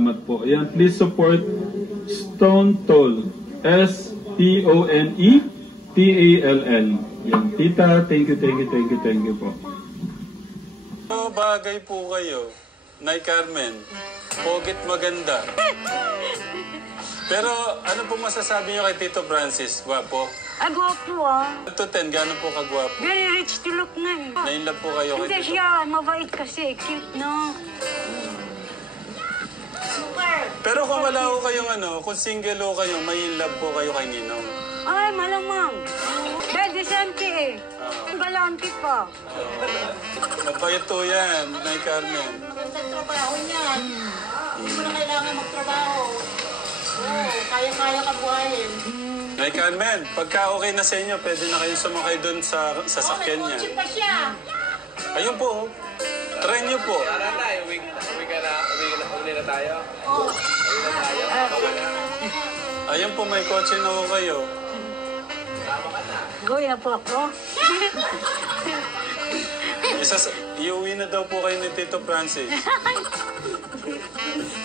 salamat po. Ayan, please support Stone Toll. STONETALL. Yan, tita, thank you po. Bagay po kayo, Nay Carmen. Pogit maganda. Pero ano po masasabi niyo kay Tito Francis? Gwapo? Gwapo ah. 1 to 10, gano'n po kagwapo? Very rich to look na eh. Na-inlove po kayo kay Hindi Tito? siya, mabait kasi. Cute no? Pero kung wala ko kayong kung single ko kayo, may in-love po kayo kay Ninong. Ay, malamang. Dahil decente eh. Galante pa. Mabait po yan, Nay Carmen. Magandang trabaho niyan. Hindi mo na kailangan magtrabaho. Oo, kaya-kaya ka buhayin. Nay Carmen, pagka okay na sa inyo, pwede na kayong sumakay doon sa sasakyan niya. May kotse pa siya. Ayun po, try niyo po. Tara na, uwi na tayo. Oo. Ayun po, may kotse na ho kayo. Goya po ako. Iuwi na daw po kayo ni Tito Francis.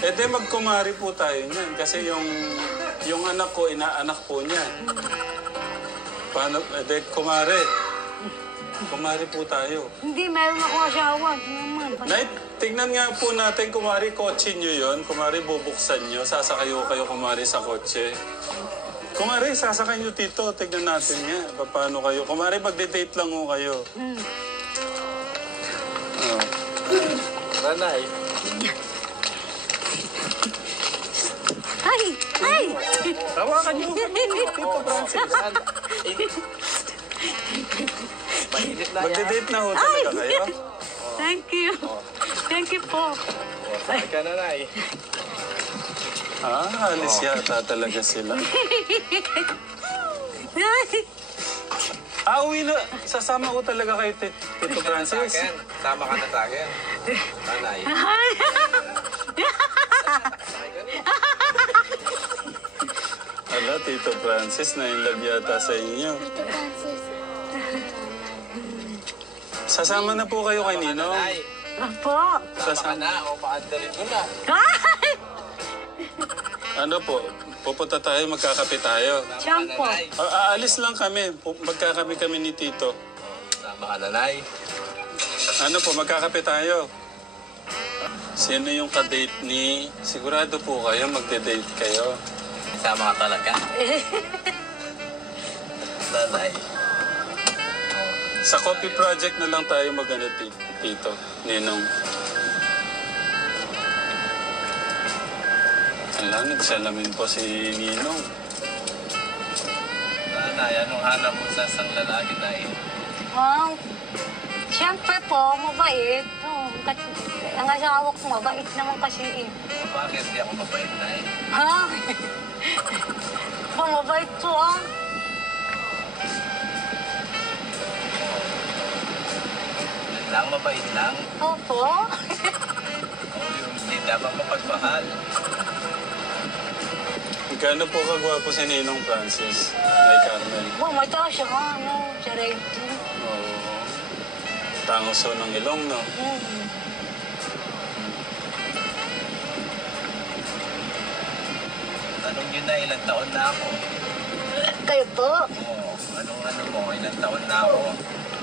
Di magkumari po tayo niyan. Kasi yung anak ko, inaanak po niya. Paano? Kumari. Kumari po tayo. Hindi, meron ako asawa. Naman. Night, tignan nga po natin, kumari, kotse nyo yun. Kumari, bubuksan nyo. Sasakayo kayo, kumari, sa kotse. Kumari, sasakay nyo, Tito. Tignan natin nga. Paano kayo? Kumari, magde-date lang ho kayo. Ranay. Ay! Ay! Tawakan nyo. Tito Francis. Mainit na yan. Magde-date na ho talaga kayo. Thank you. Thank you po. Sakay ka na, Nay. Alis yata talaga sila. Uwi na. Sasama ko talaga kay Tito Francis. Tama ka na sa akin. Nanay. Ala, Tito Francis, na-inlove yata sa inyo. Sasama na po kayo kay Ninong. Nanay. Apo. Tama ka na. O, paandarin mo na. Ay! Ano po? Pupunta tayo, magkakape tayo. Shampoo. Aalis lang kami. Magkakape kami ni Tito. Tama ka, Nanay. Ano po, magkakape tayo. Sino yung ka-date ni... Sigurado po kayo, magde-date kayo. Tama ka talaga. Nanay. Sa coffee project na lang tayo mag-ano, Tito, Ninong. Ala, nagsalamin po si Ninong. Nanay, anong hanap mo sa isang lalaki, Nay? Siyempre po, mabait. Ang asawa ko mabait naman kasi eh. Bakit di ako mabait, Nay? Ha? Mabait po ah. Yun lang, mabait lang. Opo. O, yung hindi dapat mapagmahal. Gano'n po kagwapo si Ninong Francis, Nay Carmen? Mataas siya sa rating. Oo. Tangos ho ng ilong, no? Tanong nyo na, ilang taon na ako. Kayo po? Oo, anong mo, ilang taon na ako.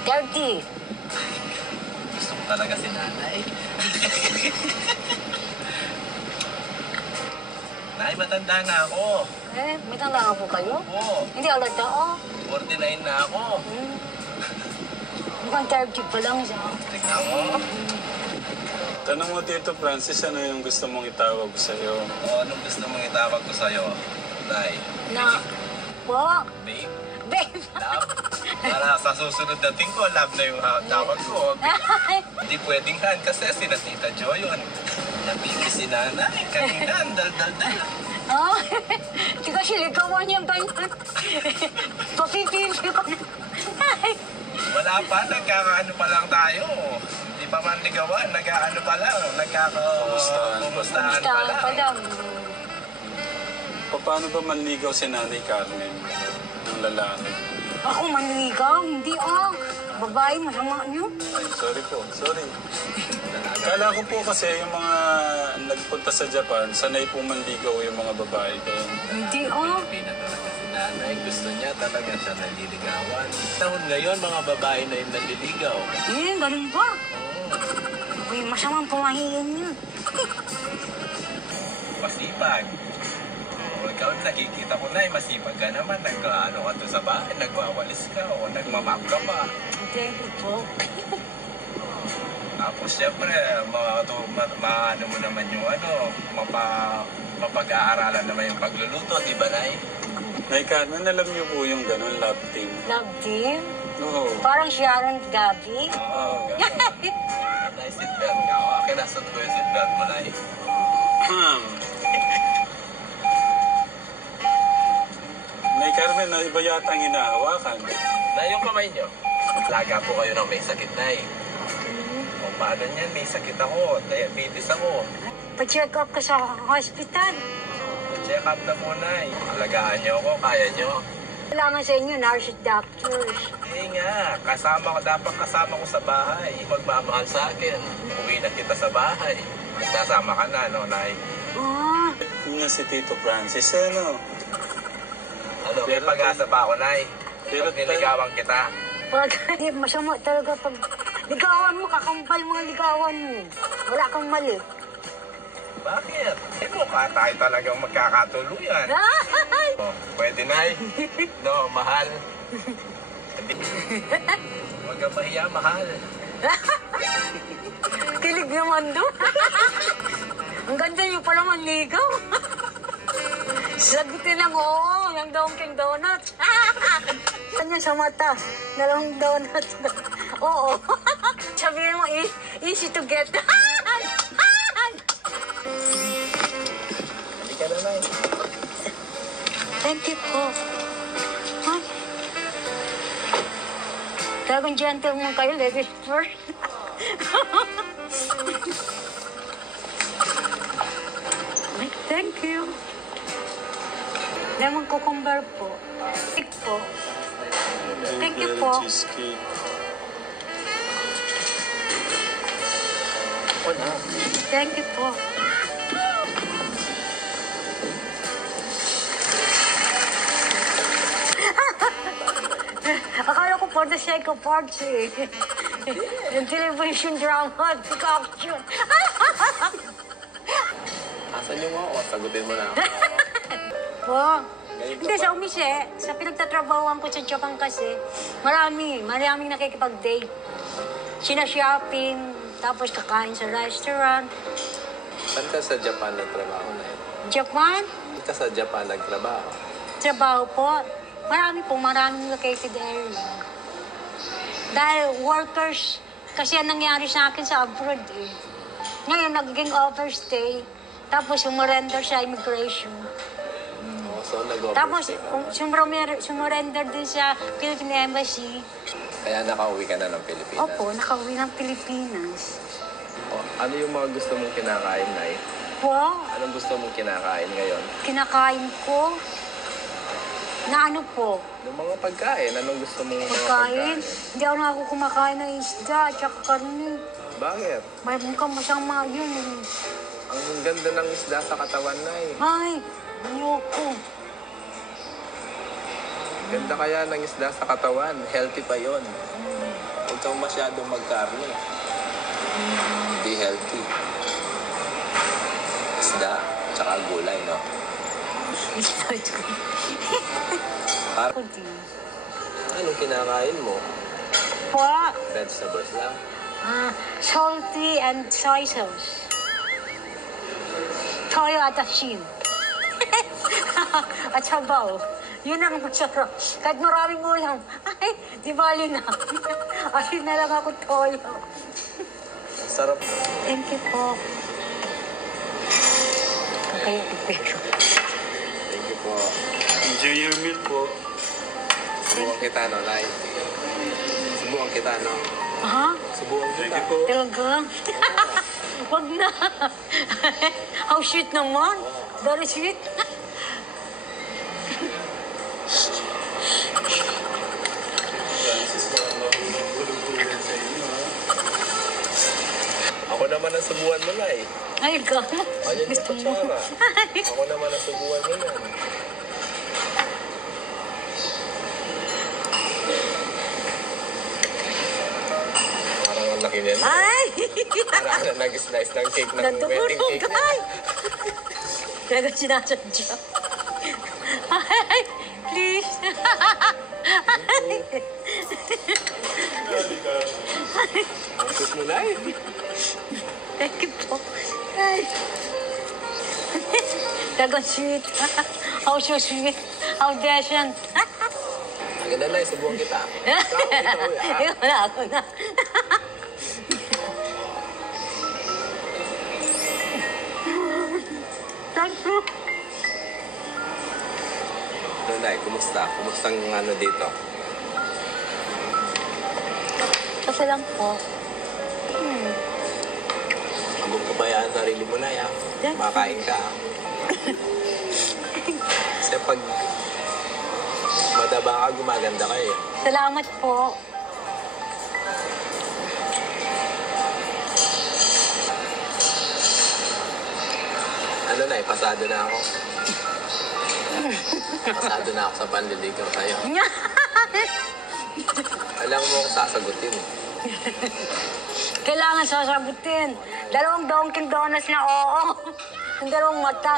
30. Gusto ko talaga si Nanay. Nay, matanda na ako. May tanda po kayo? Oo, Hindi alata oh. 49 na ako. Mukhang 30 pa lang siya. Tignan mo. Tanong mo, Tito Francis, ano yung gusto mong itawag sa'yo? O, anong gusto mong itawag ko sa'yo? Nay, Na. Po? babe, Babe. love. Para sa susunod na ko, love na yung tawag ko. Hindi pwedeng han kasi sina Tita Jo yun. Nabibig si Nanay, kanina, ang dal-dal-dal. Hindi kasi ligawan niyang ganyan. Papipili ko na. Wala pa, nagkakaano pa lang tayo. Hindi pa man ligawan, nag-ano pa lang, nagkakapumustahan pa lang. Paano ba manligaw si Nanay Carmen ng lalaki? Ako manligaw? Hindi ah. babae, masama nyo. Ay, sorry po. Sorry. Kala ko po kasi yung mga nagpunta sa Japan, sanay po manligaw yung mga babae doon. Hindi, oh. Pilipina talaga si nanay. Gusto niya talaga siya naliligawan. Taon ngayon, mga babae na yung naliligaw. Eh, galing ba? Uy, masamang pumahiin nyo. Masipag. O, ikaw nakikita ko na masipag ka naman. Nag-ano ka doon sa bahay, nagwawalis ka o nagmamap ka pa. Thank you po. Tapos syempre, maano mo naman yung mapag-aaralan naman yung pagluluto, di ba, Nay? Nay Carmen, alam niyo po yung ganun, love team. Love team? Oo. Parang Sharon Gabi. Oo, gano'n. Nay, seatbelt ka. O, akin nasa ko yung seatbelt mo, Nay. Nay Carmen, na iba yata ang hinahawakan. Nay, yung kamay nyo. Laga po kayo ng may sakit, Nay. O, paano niyan? May sakit ako. Diabetes ako. Pa-check up ka sa hospital. Check up na po, Nay. Alagaan niyo ako. Kaya niyo. Kailangan sa inyo, nurse at doctors. Eh nga, dapat kasama ko sa bahay. Magmamahal sa akin. Uwi na kita sa bahay. Nasama ka na, no, Nay? Ah, Yun nga si Tito Francis, ano? Ano, may pag-asa pa ako, Nay. Pero Pag niligawan kita. pag masama talaga pag ligawan mo, kakampal mga ligawan mo. Wala kang mali. Bakit? Eh, mukha tayo talagang magkakatuluyan. Oh, pwede, Nay. No, mahal. Huwag kang mahiya, mahal. Kilig naman doon. Ang ganda niyo pala manligaw. Sagutin lang, oo, yung Dunkin' Donuts. Kanya sa mata, dalawang donuts. Oo. Sabihin mo, easy to get. Hindi ka na, Nay. Thank you po. Ay. Talagang gentleman kayo, ladies first. Ay, thank you. Lemon cucumber po. Cake po. Thank you po. Cheesecake. Wala. Thank you po. Akala ko for the sake of arts eh. Yung television drama, action. Asan yung ako? Sagutin mo na ako. Wow. Hindi, sa umise, sa pinagtatrabahoan ko sa Japan kasi, maraming nakikipag-date. Sina-shopping, tapos kakain sa restaurant. Saan ka sa Japan nagtrabaho, Nay? Japan, Saan ka sa Japan nagtrabaho? trabaho po. Maraming located area. Dahil workers, kasi ang nangyari sa akin sa abroad eh. Ngayon, naging overstay, tapos sumurrender sa immigration. So, Tapos, nag-overstay ka. sumurrender din sa Philippine Embassy. Kaya nakauwi ka na ng Pilipinas. Opo, nakauwi ng Pilipinas. Ano yung mga gusto mong kinakain, Nay? Po, Anong gusto mong kinakain ngayon? kinakain ko na ano po, Yung mga pagkain, anong gusto mong mga pagkain. Hindi ako kumakain ng isda at saka karne. Bakit? May mukhang masama yun. Ang ganda ng isda sa katawan, Nay. Ay, ayoko. Ganda kaya ng isda sa katawan. Healthy pa yon. Huwag kang masyadong magkarne. Hindi healthy. Isda, tsaka gulay, no? Kunti. Anong kinakain mo? Po, Vegetables lang? salty and soy sauce. Toyo at asin. At sabaw. Yun ang masarap. Kahit maraming ulam, ay, di bali na. Asin na lang ako toyo. Sarap. Thank you po. Kaya ipero. Thank you po. Enjoy your meal po. Subukan kita, no, Nay? Subukan kita, no? Ha? Subukan Thank kita. you po. Talaga? Wag na. How sweet naman. Very sweet. Francis, marunong naman ang subuan mo na eh. Ay, ikaw. Ayun yung Gusto mo. kutsara. Ako naman ang subuan mo yan. Parang ang laki nila. Ay! Parang na nag-slice ng cake ng wedding Nadurog, cake ay! nila. Talaga sinasadya. Ay! Please! Ang cute mo na eh. Thank you po. Ay! Talaga sweet. How so sweet. How decent. Ang ganda na eh, subuan kita. Ikaw, Wala ako na. Thank you. Lunay, kumusta? Kumusta ang ano dito? Kasi lang po. Huwag mo pabayaan ang sarili mo na ya. Yeah. Makain ka. Kasi pag mataba ka, gumaganda ka eh. Salamat po. Ano na eh, pasado na ako. Pasado na ako sa panliligaw sa'yo. Alam mo kung sasagutin. Kailangan sasagutin. 2 Dunkin' Donuts na oo. Yung 2 mata.